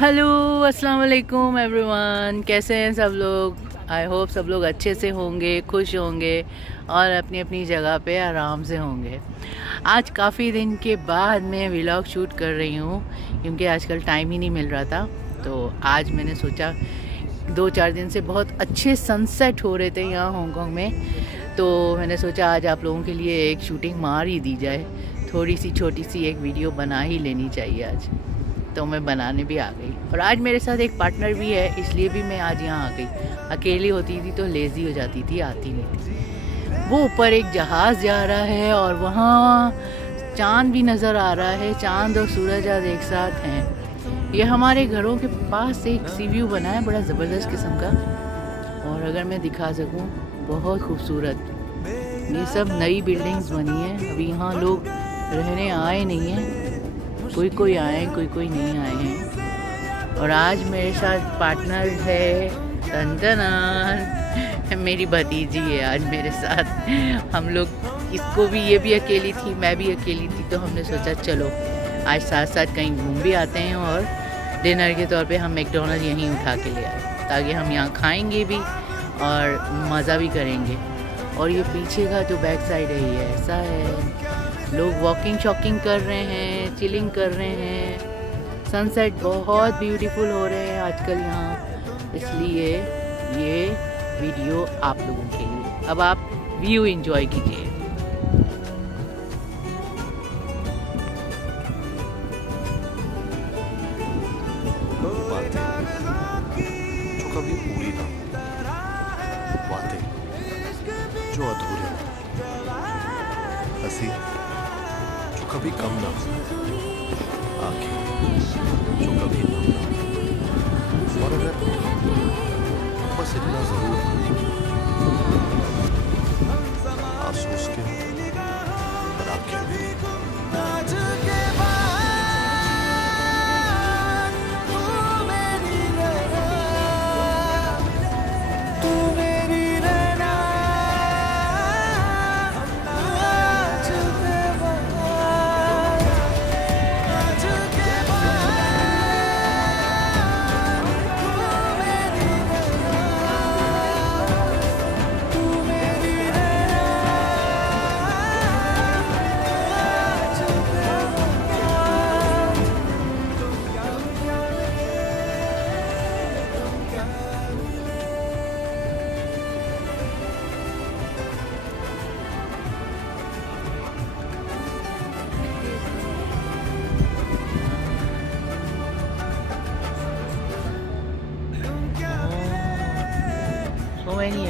Hello अस्सलाम वालेकुम everyone, कैसे हैं सब लोग। आई होप सब लोग अच्छे से होंगे, खुश होंगे और अपनी अपनी जगह पे आराम से होंगे। आज काफ़ी दिन के बाद मैं व्लॉग शूट कर रही हूँ क्योंकि आजकल टाइम ही नहीं मिल रहा था। तो आज मैंने सोचा 2-4 दिन से बहुत अच्छे सनसेट हो रहे थे यहाँ हांगकांग में, तो मैंने सोचा आज आप लोगों के लिए एक शूटिंग मार ही दी जाए। थोड़ी सी छोटी सी एक वीडियो बना ही लेनी चाहिए आज, तो मैं बनाने भी आ गई। और आज मेरे साथ एक पार्टनर भी है, इसलिए भी मैं आज यहाँ आ गई। अकेली होती थी तो लेज़ी हो जाती थी, आती नहीं थी। वो ऊपर एक जहाज़ जा रहा है और वहाँ चांद भी नज़र आ रहा है। चांद और सूरज आज एक साथ हैं। ये हमारे घरों के पास एक सी व्यू बना है, बड़ा ज़बरदस्त किस्म का। और अगर मैं दिखा सकूँ, बहुत खूबसूरत। ये सब नई बिल्डिंग्स बनी हैं, अभी यहाँ लोग रहने आए नहीं हैं। कोई आए, कोई नहीं आए हैं। और आज मेरे साथ पार्टनर है तंदना, मेरी भतीजी है आज मेरे साथ। हम लोग इसको भी, ये भी अकेली थी, मैं भी अकेली थी, तो हमने सोचा चलो आज साथ साथ कहीं घूम भी आते हैं। और डिनर के तौर पे हम मैकडॉनल्ड यहीं उठा के ले आए ताकि हम यहाँ खाएंगे भी और मज़ा भी करेंगे। और ये पीछे का जो बैक साइड है ये ऐसा है, लोग वॉकिंग शॉकिंग कर रहे हैं, चिलिंग कर रहे हैं। सनसेट बहुत ब्यूटीफुल हो रहे हैं आजकल यहाँ, इसलिए ये वीडियो आप लोगों के लिए। अब आप व्यू एंजॉय कीजिए। जो कभी पूरी ना, बातें जो अधूरी, हंसी जो कभी कम ना, आंखें जो कभी नम ना। और अगर बस इतना जरूर आंसू उसके और आंखें मेरी। So many